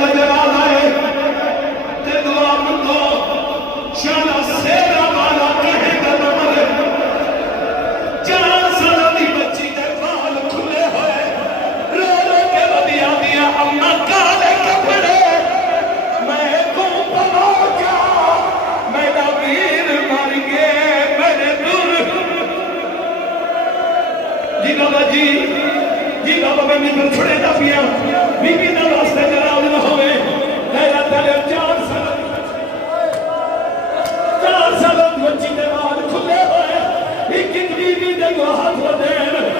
का जनाजा है ते दुआ मंगो शाला सेरा वाला कहेगा तो मरे 4 साल की बच्ची के बाल खुले हुए रो रो के बदिया दिया अम्मा काले कपड़े मैं को पहुंचा मेरा वीर मर गए मेरे दूर जी बाबा जी बाबा मैं मित्र छुड़े ना पिया बीबी ना वास्ते कराव ना होवे गैरा तले 4 साल बच्ची के बाद खुले हुए एक बीबी दे हाथ देन